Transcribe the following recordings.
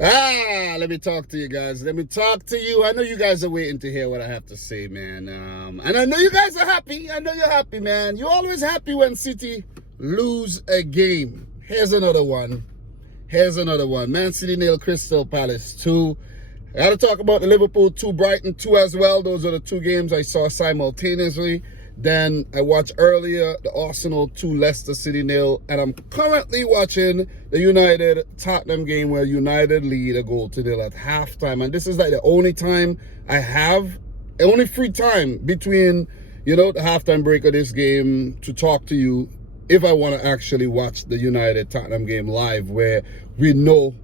Let me talk to you guys. Let me talk to you. I know you guys are waiting to hear what I have to say, man. And I know you guys are happy. I know you're happy, man. You're always happy when City lose a game. Here's another one. Man City 0, Crystal Palace 2. I got to talk about the Liverpool 2, Brighton 2 as well. Those are the two games I saw simultaneously. Then I watched earlier the Arsenal 2, Leicester City 0. And I'm currently watching the United Tottenham game where United lead a goal to 0 at halftime. And this is like the only time I have, only free time between, the halftime break of this game to talk to you if I want to actually watch the United Tottenham game live, where we know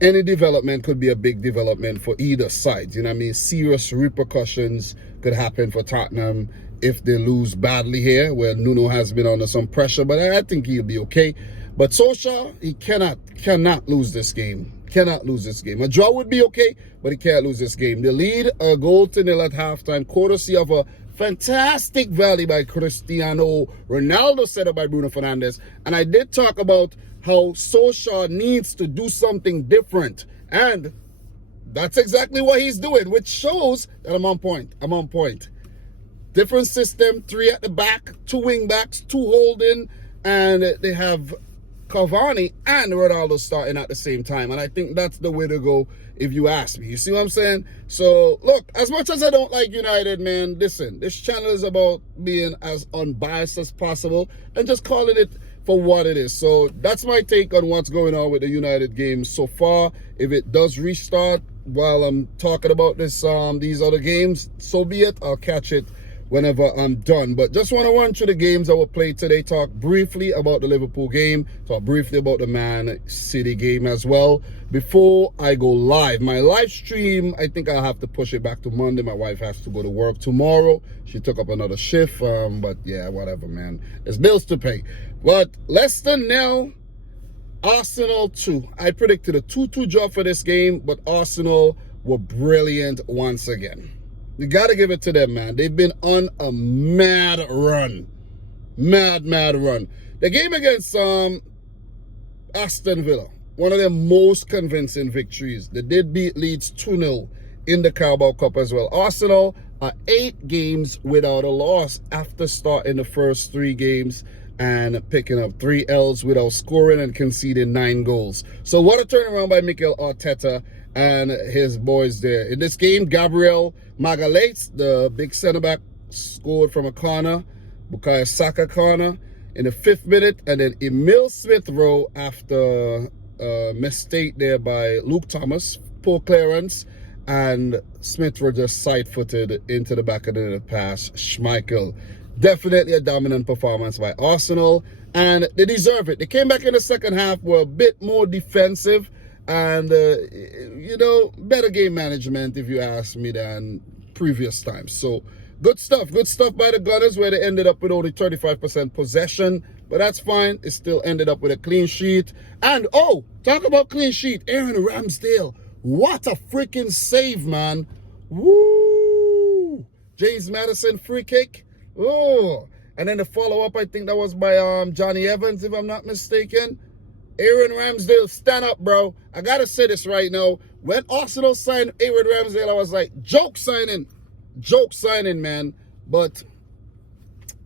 any development could be a big development for either side. You know what I mean? Serious repercussions could happen for Tottenham if they lose badly here, where Nuno has been under some pressure, but I think he'll be okay. But Solskjaer, he cannot lose this game. Cannot lose this game. A draw would be okay, but he can't lose this game. They lead a goal to 0 at halftime, courtesy of a fantastic volley by Cristiano Ronaldo, set up by Bruno Fernandes. And I did talk about how Solskjaer needs to do something different. And that's exactly what he's doing, which shows that I'm on point. Different system, 3 at the back, 2 wing backs, 2 holding, and they have Cavani and Ronaldo starting at the same time. And I think that's the way to go if you ask me. You see what I'm saying? So, look, as much as I don't like United, man, listen, this channel is about being as unbiased as possible and just calling it for what it is. So that's my take on what's going on with the United game so far. If it does restart while I'm talking about this, these other games, so be it. I'll catch it whenever I'm done. But just want to run through the games that were played today, talk briefly about the Liverpool game, talk briefly about the Man City game as well before I go live. My live stream, I think I'll have to push it back to Monday. My wife has to go to work tomorrow. She took up another shift, but yeah, whatever, man. There's bills to pay. But Leicester 0, Arsenal 2. I predicted a 2-2 draw for this game, but Arsenal were brilliant once again. You got to give it to them, man. They've been on a mad run. Mad run. The game against Aston Villa, one of their most convincing victories. They did beat Leeds 2-0 in the Carabao Cup as well. Arsenal are 8 games without a loss after starting the first 3 games and picking up 3 L's without scoring and conceding 9 goals. So what a turnaround by Mikel Arteta and his boys there. In this game, Gabriel Magalhaes, the big centre-back, scored from a corner, Bukayo Saka corner, in the 5th minute, and then Emil Smith-Rowe after a mistake there by Luke Thomas, poor clearance, and Smith-Rowe just side-footed into the back of the net pass Schmeichel. Definitely a dominant performance by Arsenal, and they deserve it. They came back in the second half, were a bit more defensive, and, better game management, if you ask me, than previous times. So, good stuff by the Gunners, where they ended up with only 35% possession. But that's fine. It still ended up with a clean sheet. And, talk about clean sheet. Aaron Ramsdale. What a freaking save, man. Woo! James Maddison free kick. Oh. And then the follow-up, I think that was by Johnny Evans, if I'm not mistaken. Aaron Ramsdale, stand up, bro. I got to say this right now. When Arsenal signed Aaron Ramsdale, I was like, joke signing, man. But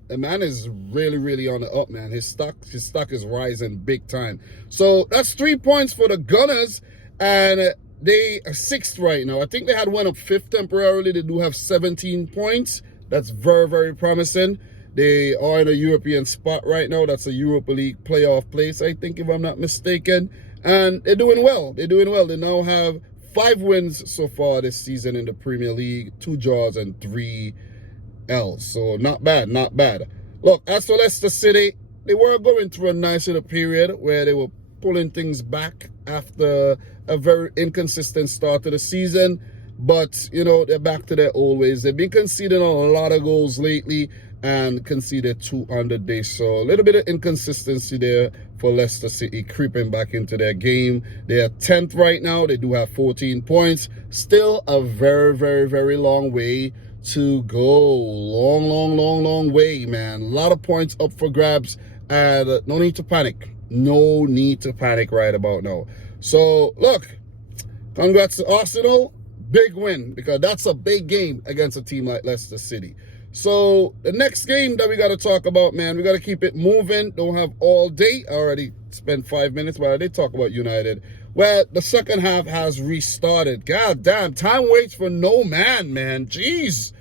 the man is really on the up, man. His stock is rising big time. So that's 3 points for the Gunners, and they are 6th right now. I think they had one up 5th temporarily. They do have 17 points. That's very promising. They are in a European spot right now. That's a Europa League playoff place, I think, if I'm not mistaken. And they're doing well. They now have 5 wins so far this season in the Premier League, 2 draws and 3 L's. So not bad. Look, as for Leicester City, they were going through a nice little period where they were pulling things back after a very inconsistent start to the season. But, they're back to their old ways. They've been conceding a lot of goals lately and conceded 2 on the day. So a little bit of inconsistency there for Leicester City creeping back into their game. They are 10th right now. They do have 14 points. Still a very long way to go. Long way, man. A lot of points up for grabs, and no need to panic. No need to panic right about now. So, look, Congrats to Arsenal. Big win, because that's a big game against a team like Leicester City. So the next game that we got to talk about, man, we got to keep it moving. Don't have all day. I already spent 5 minutes while I did talk about United. Well, the second half has restarted. God damn, time waits for no man. Jeez.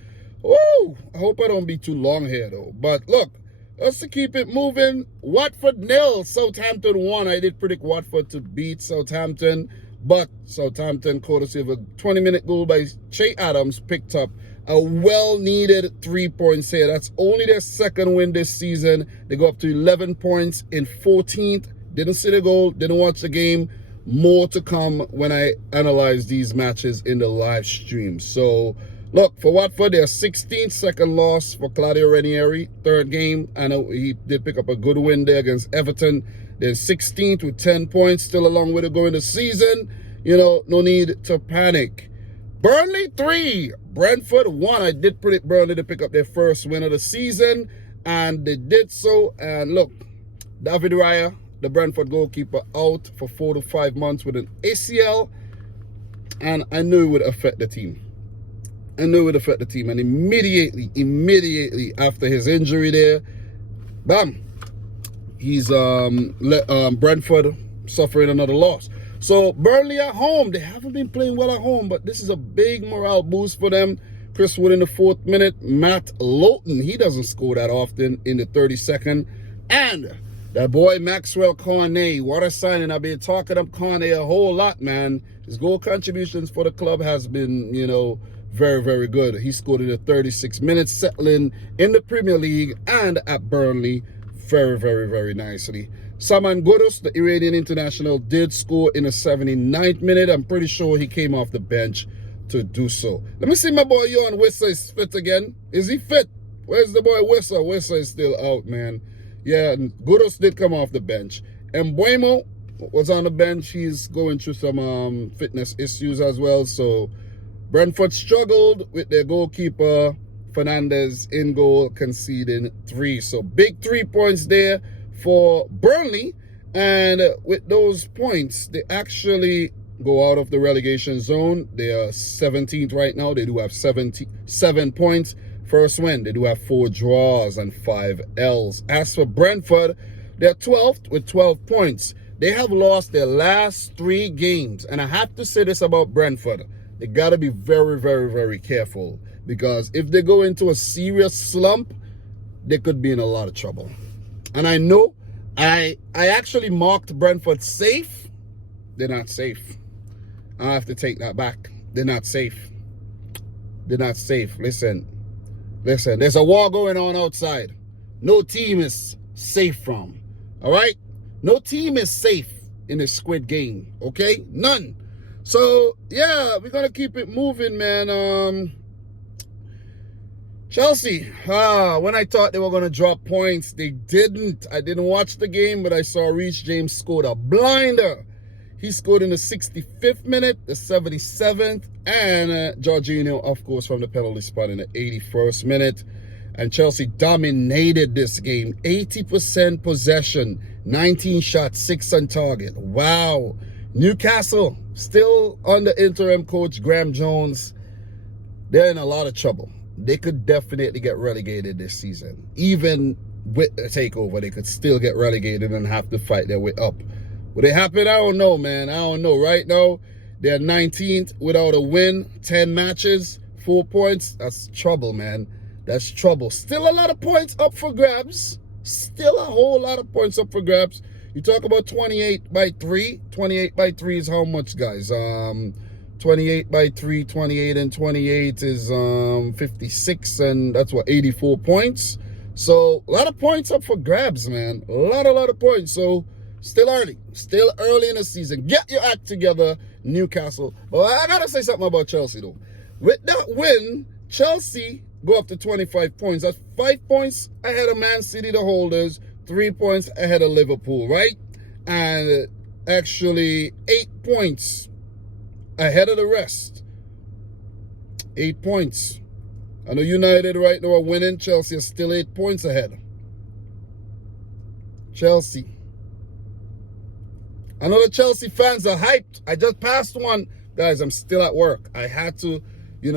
Woo! I hope I don't be too long here, though. But look, let's keep it moving. Watford 0, Southampton 1. I did predict Watford to beat Southampton, but Southampton, courtesy of a 20-minute goal by Che Adams, picked up a well-needed 3 points here. That's only their second win this season. They go up to 11 points in 14th. Didn't see the goal, didn't watch the game. More to come when I analyze these matches in the live stream. So, look, for Watford, their 16th, second loss for Claudio Ranieri, third game. I know he did pick up a good win there against Everton. They're 16th with 10 points, still a long way to go in the season. You know, no need to panic. Burnley 3, Brentford 1. I did predict Burnley to pick up their first win of the season, and they did so. And look, David Raya, the Brentford goalkeeper, out for 4 to 5 months with an ACL, and I knew it would affect the team. And immediately after his injury there, bam, he's Brentford suffering another loss. So Burnley at home, they haven't been playing well at home, but this is a big morale boost for them. Chris Wood in the 4th minute, Matt Lowton, he doesn't score that often, in the 32nd, and that boy Maxwell Cornet, what a signing. I've been talking up Cornet a whole lot, man. His goal contributions for the club has been, you know, very, very good. He scored in the 36 minutes, settling in the Premier League and at Burnley very, very, very nicely. Saman Ghoddos, the Iranian international, did score in the 79th minute. I'm pretty sure he came off the bench to do so. Let me see my boy Johan Wissa is fit again. Is he fit? Where's the boy Wissa? Wissa is still out, man. Yeah, Ghoddos did come off the bench. And Mbuemo was on the bench. He's going through some fitness issues as well. So Brentford struggled with their goalkeeper, Fernandez, in goal, conceding 3. So big 3 points there for Burnley. And with those points, they actually go out of the relegation zone. They are 17th right now. They do have 7 points. First win, they do have 4 draws and 5 L's. As for Brentford, they're 12th with 12 points. They have lost their last 3 games. And I have to say this about Brentford. They got to be very, very, very careful. Because if they go into a serious slump, they could be in a lot of trouble. And I know I actually marked Brentford safe. They're not safe. I have to take that back. They're not safe. They're not safe. Listen, there's a war going on outside. No team is safe from. All right? No team is safe in this Squid Game. Okay? None. So, yeah, we're going to keep it moving, man. Chelsea, when I thought they were going to drop points, they didn't. I didn't watch the game, but I saw Reece James scored a blinder. He scored in the 65th minute, the 77th, and Jorginho, of course, from the penalty spot in the 81st minute. And Chelsea dominated this game. 80% possession, 19 shots, 6 on target. Wow. Newcastle, still under interim coach Graham Jones, they're in a lot of trouble. They could definitely get relegated this season. Even with the takeover, they could still get relegated and have to fight their way up. Will it happen? I don't know, man. I don't know. Right now, they're 19th without a win, 10 matches, 4 points. That's trouble, man. That's trouble. Still a lot of points up for grabs. Still a whole lot of points up for grabs. You talk about 28 by 3. 28 by 3 is how much, guys? 28 by 3, 28 and 28 is 56, and that's what, 84 points. So a lot of points up for grabs, man. A lot of points. So still early in the season. Get your act together, Newcastle. But I gotta say something about Chelsea though. With that win, Chelsea go up to 25 points. That's 5 points ahead of Man City, the holders, 3 points ahead of Liverpool, right? And actually 8 points ahead of the rest. 8 points. I know United right now are winning. Chelsea is still 8 points ahead. Chelsea. I know the Chelsea fans are hyped. I just passed one Guys, I'm still at work. I had to,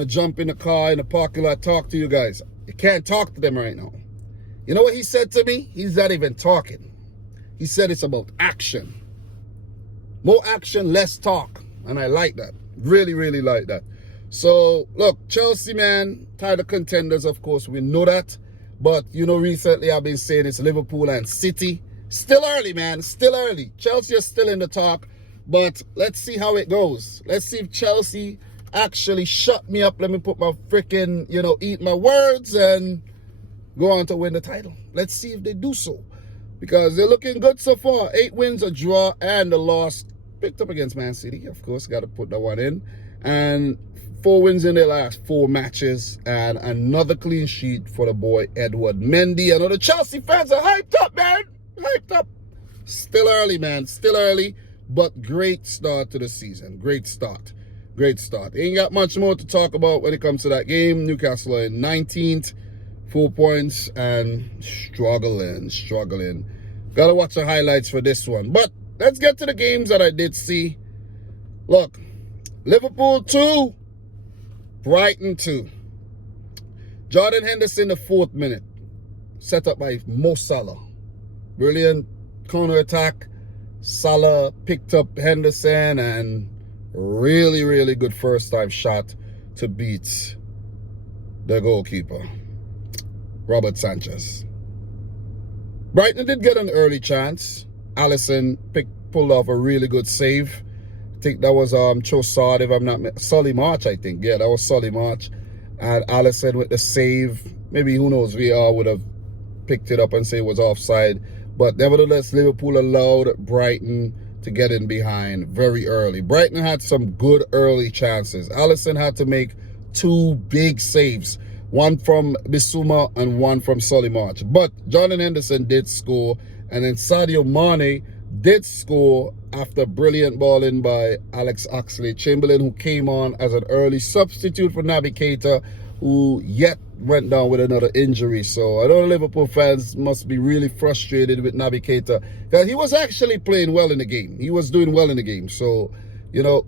jump in the car in the parking lot, talk to you guys. You can't talk to them right now. You know what he said to me? He's not even talking. He said it's about action. More action, less talk. And I like that. Really, really like that. So, look, Chelsea, man, title contenders, of course, we know that. But, recently I've been saying it's Liverpool and City. Still early, man. Still early. Chelsea is still in the talk. But let's see how it goes. Let's see if Chelsea actually shut me up. Let me put my freaking, eat my words and go on to win the title. Let's see if they do so. Because they're looking good so far. 8 wins, a draw, and a loss. Picked up against Man City, of course. Got to put that one in. And 4 wins in their last 4 matches. And another clean sheet for the boy, Edward Mendy. I know the Chelsea fans are hyped up, man. Hyped up. Still early, man. Still early. But great start to the season. Great start. Great start. Ain't got much more to talk about when it comes to that game. Newcastle are in 19th. 4 points and struggling. Gotta watch the highlights for this one. But let's get to the games that I did see. Look, Liverpool 2, Brighton 2. Jordan Henderson, the 4th minute. Set up by Mo Salah. Brilliant counter-attack. Salah picked up Henderson and really, really good first-time shot to beat the goalkeeper, Robert Sanchez. Brighton did get an early chance. Alisson pulled off a really good save. I think that was Trossard, if I'm not Solly March, I think. Yeah, that was Solly March. And Alisson with the save. Maybe, who knows, VR would have picked it up and say it was offside. But nevertheless, Liverpool allowed Brighton to get in behind very early. Brighton had some good early chances. Alisson had to make 2 big saves. One from Bissouma and one from Solly March. But Jordan Henderson did score. And then Sadio Mane did score after brilliant balling by Alex Oxlade-Chamberlain, who came on as an early substitute for Naby Keita, who yet went down with another injury. So I know Liverpool fans must be really frustrated with Naby Keita, because he was actually playing well in the game. He was doing well in the game. So,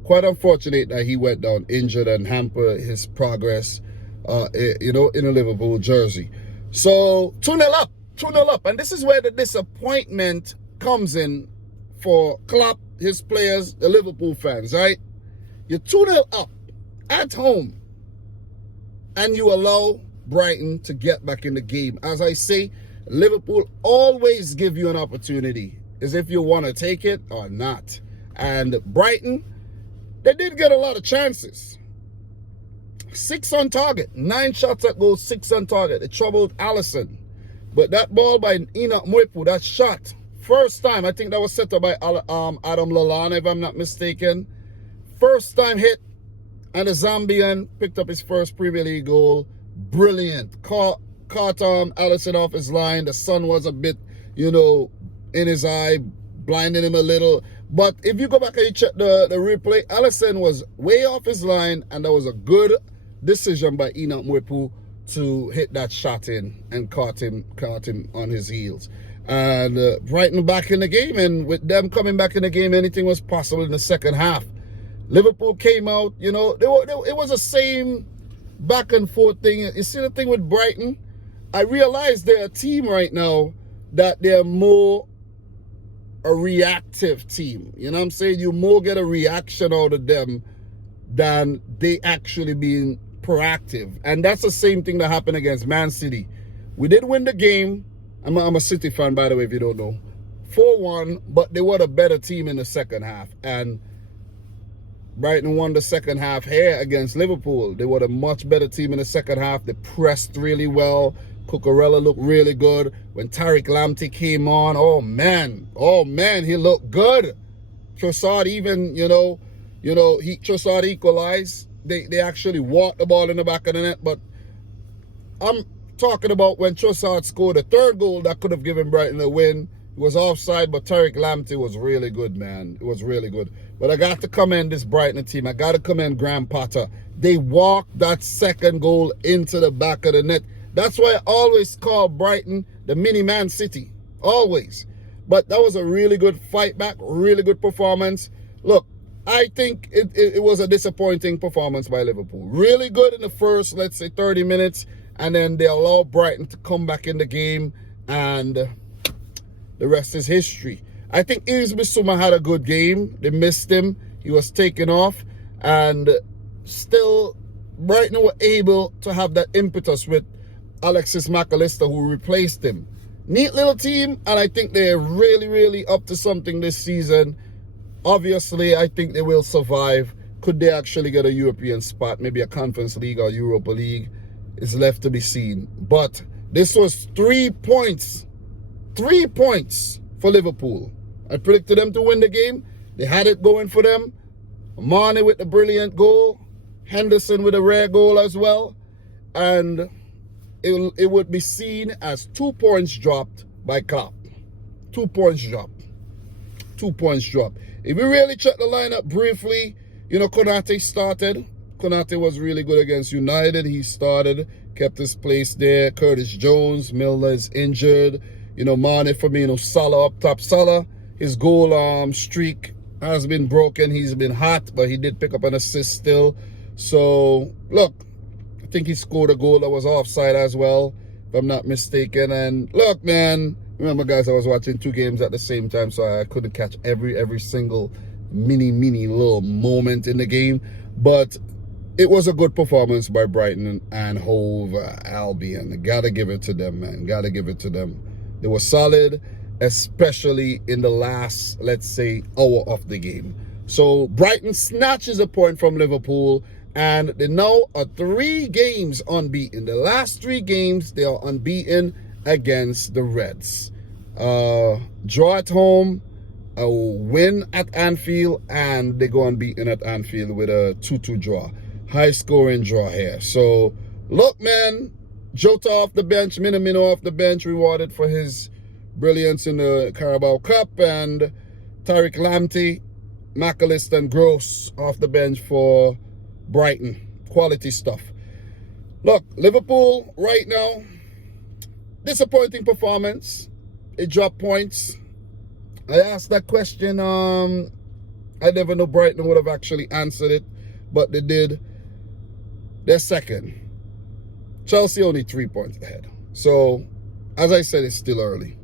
quite unfortunate that he went down injured and hampered his progress, in a Liverpool jersey. So 2-0 up. 2-0 up. And this is where the disappointment comes in for Klopp, his players, the Liverpool fans, right? You're 2-0 up at home, and you allow Brighton to get back in the game. As I say, Liverpool always give you an opportunity, as if you want to take it or not. And Brighton, they did get a lot of chances. 6 on target, 9 shots at goal, 6 on target. They troubled Alisson. But that ball by Enoch Mwepu, that shot, first time, I think that was set up by Adam Lallana, if I'm not mistaken. First time hit, and the Zambian picked up his first Premier League goal. Brilliant. Caught Alisson off his line. The sun was a bit, in his eye, blinding him a little. But if you go back and you check the replay, Alisson was way off his line, and that was a good decision by Enoch Mwepu to hit that shot in and caught him on his heels. And Brighton back in the game, and with them coming back in the game, anything was possible in the second half. Liverpool came out, it was the same back and forth thing. You see the thing with Brighton? I realize they're a team right now that they're more a reactive team. You know what I'm saying? You more get a reaction out of them than they actually being proactive. And that's the same thing that happened against Man City. We did win the game. I'm a City fan, by the way, if you don't know. 4-1, but they were the better team in the second half. And Brighton won the second half here against Liverpool. They were a much better team in the second half. They pressed really well. Cucurella looked really good. When Tariq Lamptey came on, oh man, he looked good. Trossard even, Trossard equalized. They actually walked the ball in the back of the net. But I'm talking about when Trossard scored the 3rd goal that could have given Brighton a win. It was offside, but Tariq Lamptey was really good, man. It was really good. But I got to commend this Brighton team. I got to commend Graham Potter. They walked that 2nd goal into the back of the net. That's why I always call Brighton the mini Man City. Always. But that was a really good fight back, really good performance. Look, I think it was a disappointing performance by Liverpool. Really good in the first, let's say, 30 minutes, and then they allow Brighton to come back in the game, and the rest is history. I think Yves Bissouma had a good game. They missed him. He was taken off, and still Brighton were able to have that impetus with Alexis McAllister, who replaced him. Neat little team, and I think they're really, really up to something this season. Obviously, I think they will survive. Could they actually get a European spot? Maybe a Conference League or Europa League is left to be seen. But this was 3 points. 3 points for Liverpool. I predicted them to win the game. They had it going for them. Mane with the brilliant goal. Henderson with a rare goal as well. And it would be seen as 2 points dropped by Klopp. 2 points dropped. 2 points dropped. If we really check the lineup briefly, you know, Konate started. Konate was really good against United. He started, kept his place there. Curtis Jones, Milner is injured. You know, Mane, Firmino, Salah up top. Salah, his goal streak has been broken. He's been hot, but he did pick up an assist still. So, look, I think he scored a goal that was offside as well, if I'm not mistaken. And look, man, remember, guys, I was watching 2 games at the same time, so I couldn't catch every single mini little moment in the game. But it was a good performance by Brighton and Hove Albion. Gotta give it to them, man. Gotta give it to them. They were solid, especially in the last, let's say, hour of the game. So Brighton snatches a point from Liverpool, and they now are 3 games unbeaten. The last 3 games, they are unbeaten against the Reds. Draw at home, a win at Anfield, and they go unbeaten at Anfield with a 2-2 draw. High scoring draw here. So look, man, Jota off the bench, Minamino off the bench, rewarded for his brilliance in the Carabao Cup, and Tariq Lamptey, McAllister and Gross off the bench for Brighton. Quality stuff. Look, Liverpool right now, disappointing performance. It dropped points. I asked that question. I never know Brighton would have actually answered it, but they did. They're second. Chelsea only 3 points ahead. So, as I said, it's still early.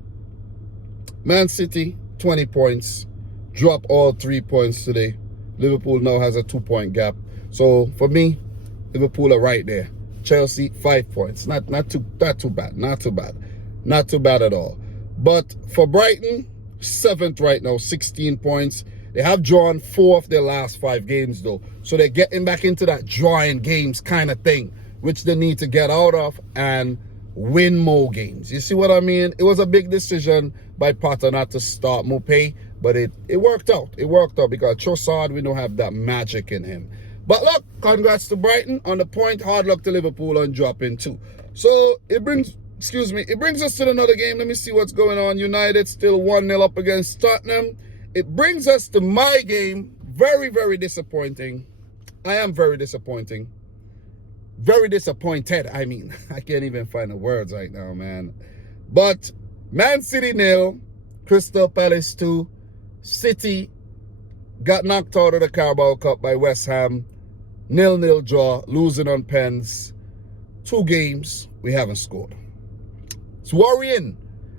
Man City, 20 points. Drop all 3 points today. Liverpool now has a 2-point gap. So, for me, Liverpool are right there. Chelsea, 5 points. Not too bad. Not too bad. Not too bad at all. But for Brighton, 7th right now, 16 points. They have drawn 4 of their last 5 games, though. So they're getting back into that drawing games kind of thing, which they need to get out of and win more games. You see what I mean? It was a big decision by Potter not to start Mopé, but it worked out. It worked out because Trossard, we don't have that magic in him. But look, congrats to Brighton on the point. Hard luck to Liverpool on dropping 2. So it brings us to another game. Let me see what's going on. United still 1-0 up against Tottenham. It brings us to my game. Very, very disappointing. I am very disappointing. Very disappointed. I mean, I can't even find the words right now, man. But Man City 0, Crystal Palace 2. City got knocked out of the Carabao Cup by West Ham. 0-0 draw, losing on pens. 2 games, we haven't scored. It's worrying.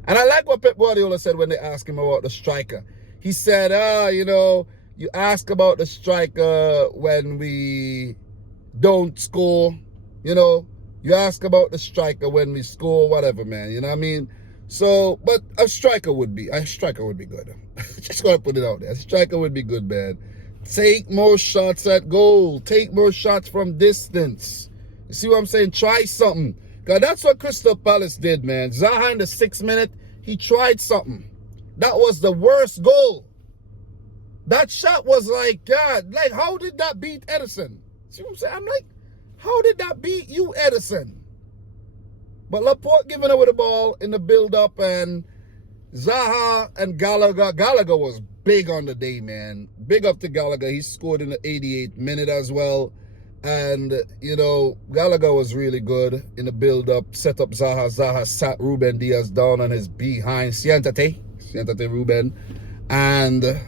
And I like what Pep Guardiola said when they asked him about the striker. He said, you ask about the striker when we don't score. You know, you ask about the striker when we score, whatever, man. You know what I mean? So, but a striker would be good. Just gotta put it out there. A striker would be good, man. Take more shots at goal. Take more shots from distance. You see what I'm saying? Try something. Because that's what Crystal Palace did, man. Zaha in the 6th minute, he tried something. That was the worst goal. That shot was like, God, like, how did that beat Edison? See what I'm saying? I'm like, how did that beat you, Edison? But Laporte giving away the ball in the build-up, and Zaha and Gallagher. Gallagher was big on the day, man. Big up to Gallagher. He scored in the 88th minute as well. And, you know, Gallagher was really good in the build-up. Set up Zaha. Zaha sat Ruben Diaz down on his behind. Siéntate, Ruben. And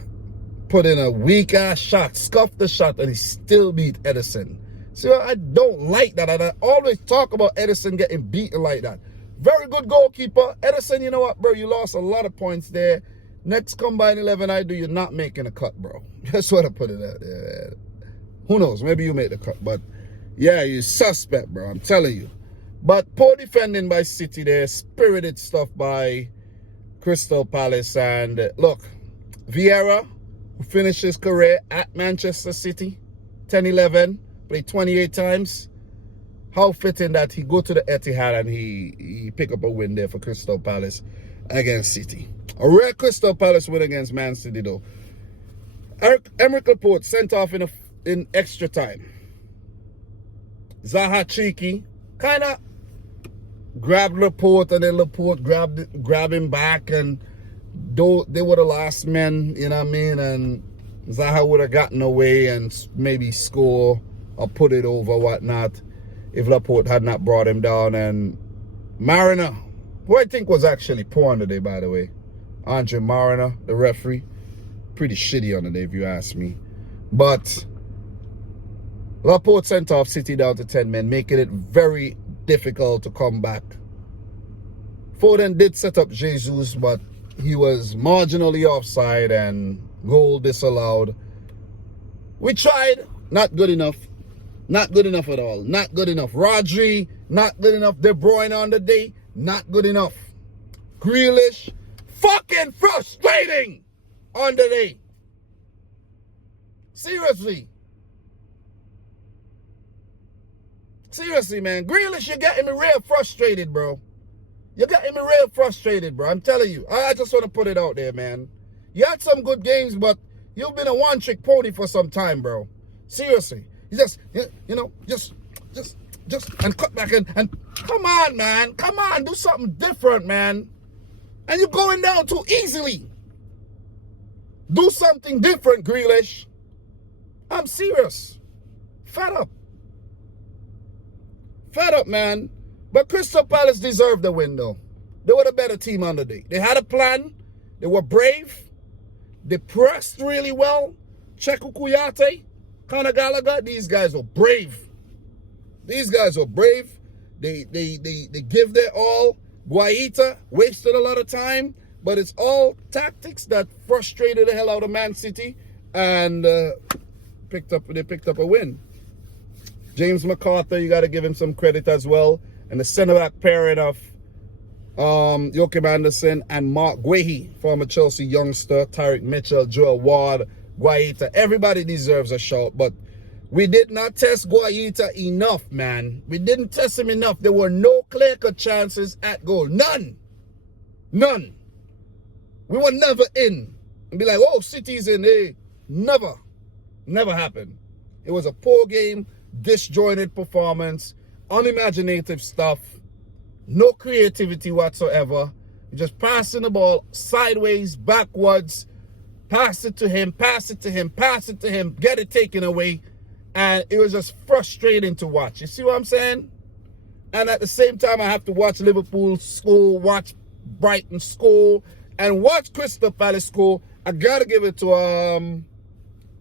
put in a weak-ass shot, scuffed the shot, and he still beat Edison. See, I don't like that. And I always talk about Edison getting beaten like that. Very good goalkeeper. Edison, you know what, bro? You lost a lot of points there. Next combined 11 I do, you're not making a cut, bro. That's what I put it at. Yeah. Who knows? Maybe you make the cut. But, yeah, you're suspect, bro. I'm telling you. But poor defending by City there. Spirited stuff by Crystal Palace. And, look, Vieira, who finished his career at Manchester City, 10-11, played 28 times. How fitting that he go to the Etihad and he pick up a win there for Crystal Palace against City. A rare Crystal Palace win against Man City, though. Emerick Laporte sent off in extra time. Zaha cheeky, kind of grabbed Laporte, and then Laporte grabbed him back, and though they were the last men, you know what I mean, and Zaha would have gotten away and maybe score or put it over, whatnot, if Laporte had not brought him down. And Mariner, who I think was actually poor on the day, by the way, Andre Mariner, the referee, pretty shitty on the day if you ask me. But Laporte sent off City down to 10 men, making it very difficult to come back. Foden did set up Jesus, but he was marginally offside and goal disallowed. We tried, not good enough. Not good enough at all. Not good enough. Rodri, not good enough. De Bruyne on the day, not good enough. Grealish, fucking frustrating on the day. Seriously. Seriously, man. Grealish, you're getting me real frustrated, bro. You're getting me real frustrated, bro. I'm telling you. I just want to put it out there, man. You had some good games, but you've been a one-trick pony for some time, bro. Seriously. You just, you know, just, and cut back and come on, man. Come on, do something different, man. And you're going down too easily. Do something different, Grealish. I'm serious. Fed up. Fed up, man. But Crystal Palace deserved the win, though. They were the better team on the day. They had a plan. They were brave. They pressed really well. Cheku Kuyate, Conor Gallagher, these guys were brave. These guys were brave. They give their all. Guaita wasted a lot of time, but it's all tactics that frustrated the hell out of Man City, and they picked up a win. James McArthur, you got to give him some credit as well. And the centre-back pairing of Joachim Anderson and Mark Guehi, former Chelsea youngster, Tyrick Mitchell, Joel Ward, Guaita. Everybody deserves a shout, but we did not test Guaita enough, man. We didn't test him enough. There were no clear-cut chances at goal. None. None. We were never in. And be like, oh, City's in. Hey, never. Never happened. It was a poor game, disjointed performance, unimaginative stuff, no creativity whatsoever. You're just passing the ball sideways, backwards, pass it to him, pass it to him, pass it to him, get it taken away. And it was just frustrating to watch. You see what I'm saying? And at the same time, I have to watch Liverpool score, watch Brighton score, and watch Crystal Palace score. I got to give it to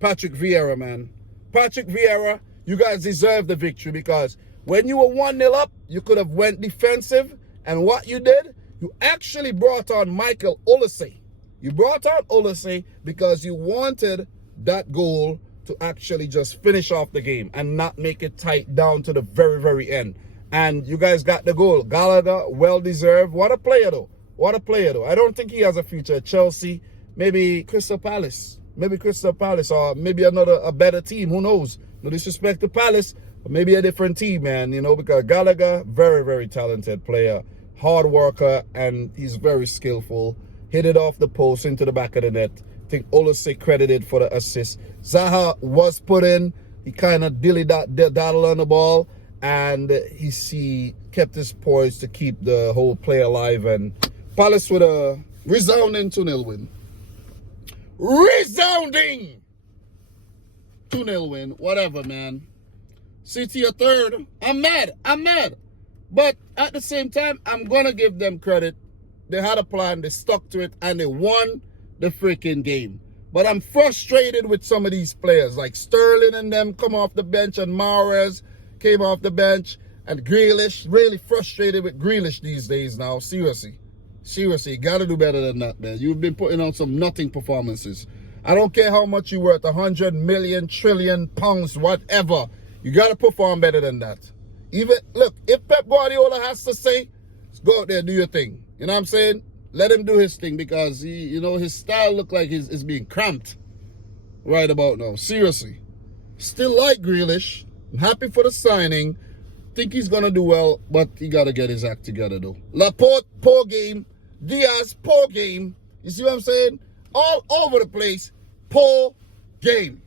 Patrick Vieira, man. Patrick Vieira, you guys deserve the victory, because when you were 1-0 up, you could have went defensive. And what you did, you actually brought on Michael Olise. You brought on Olise because you wanted that goal to actually just finish off the game and not make it tight down to the very, very end. And you guys got the goal. Gallagher, well-deserved. What a player, though. What a player, though. I don't think he has a future at Chelsea. Maybe Crystal Palace. Maybe Crystal Palace, or maybe a better team. Who knows? No disrespect to Palace, but maybe a different team, man, you know, because Gallagher, very, very talented player, hard worker, and he's very skillful. Hit it off the post into the back of the net. I think Olise credited for the assist. Zaha was put in. He kind of dilly-daddled on the ball, and he kept his poise to keep the whole play alive. And Palace with a resounding 2-0 win. Resounding 2-0 win. Whatever, man. City a third. I'm mad. But at the same time, I'm going to give them credit. They had a plan, they stuck to it, and they won the freaking game. But I'm frustrated with some of these players, like Sterling and them come off the bench, and Mahrez came off the bench, and Grealish. Really frustrated with Grealish these days now. Seriously. Seriously, you got to do better than that, man. You've been putting on some nothing performances. I don't care how much you're worth, 100 million, trillion pounds, whatever. You got to perform better than that. Even, look, if Pep Guardiola has to say, go out there, do your thing. You know what I'm saying? Let him do his thing, because he, you know, his style look like is being cramped right about now. Seriously. Still like Grealish. I'm happy for the signing. Think he's going to do well, but he got to get his act together, though. Laporte, poor game. Diaz, poor game. You see what I'm saying? All over the place, poor game.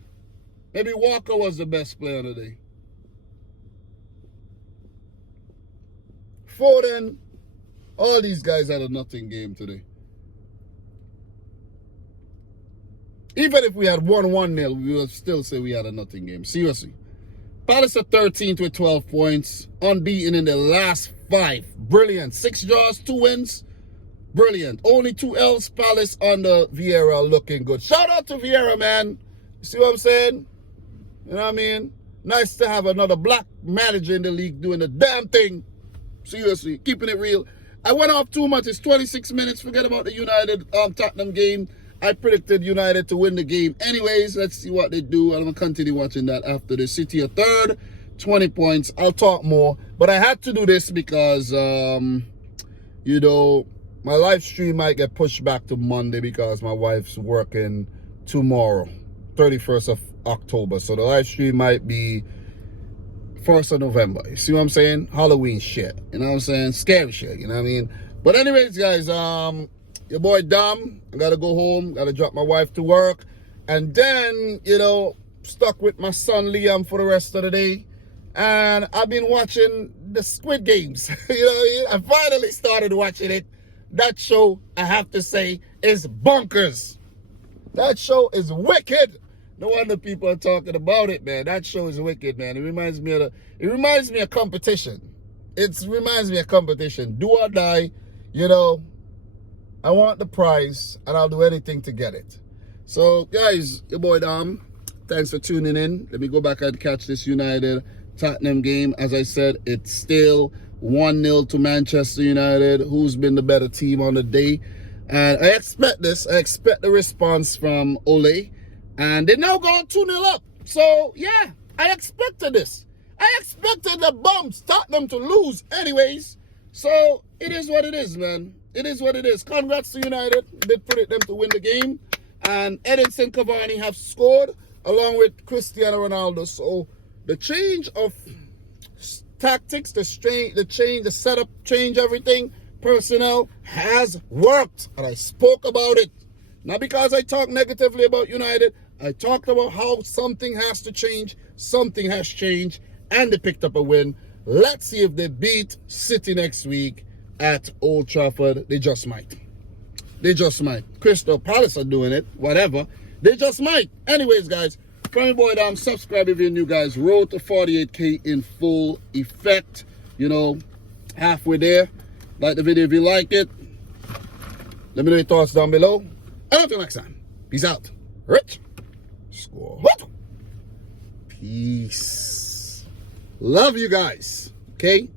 Maybe Walker was the best player of the day. Foden, all these guys had a nothing game today. Even if we had won 1-0, we would still say we had a nothing game. Seriously. Palace are 13th with 12 points. Unbeaten in the last 5. Brilliant. 6 draws, 2 wins. Brilliant. Only 2 L's. Palace under Vieira looking good. Shout out to Vieira, man. You see what I'm saying? You know what I mean? Nice to have another black manager in the league doing the damn thing. Seriously, keeping it real. I went off too much. It's 26 minutes. Forget about the United Tottenham game. I predicted United to win the game. Anyways, let's see what they do. I'm going to continue watching that after the City are third. 20 points. I'll talk more. But I had to do this because, you know, my live stream might get pushed back to Monday because my wife's working tomorrow, 31st of October. So the live stream might be 1st of November. You see what I'm saying? Halloween shit. You know what I'm saying? Scary shit. You know what I mean? But anyways, guys, your boy Dom, I got to go home. Got to drop my wife to work. And then, you know, stuck with my son Liam for the rest of the day. And I've been watching the Squid Games. You know what I mean? I finally started watching it. That show, I have to say, is bonkers. That show is wicked. No wonder people are talking about it, man. That show is wicked, man. It reminds me of competition. It reminds me of competition. Do or die, you know. I want the prize, and I'll do anything to get it. So, guys, your boy Dom, thanks for tuning in. Let me go back and catch this United Tottenham game. As I said, it's still 1-0 to Manchester United, who's been the better team on the day. And I expect this. I expect the response from Ole. And they're now going 2-0 up. So, yeah, I expected this. I expected the bums, Tottenham, to lose anyways. So, it is what it is, man. It is what it is. Congrats to United. They put them to win the game. And Edinson Cavani have scored along with Cristiano Ronaldo. So, the change of tactics, the setup, change everything, personnel has worked. And I spoke about it. Not because I talk negatively about United. I talked about how something has to change. Something has changed. And they picked up a win. Let's see if they beat City next week at Old Trafford. They just might. They just might. Crystal Palace are doing it. Whatever. They just might. Anyways, guys. From your boy Dom. Subscribe if you're new, guys. Road to 48K in full effect. You know, halfway there. Like the video if you like it. Let me know your thoughts down below. And until next time. Peace out. Rich. Score. Peace. Love you guys. Okay?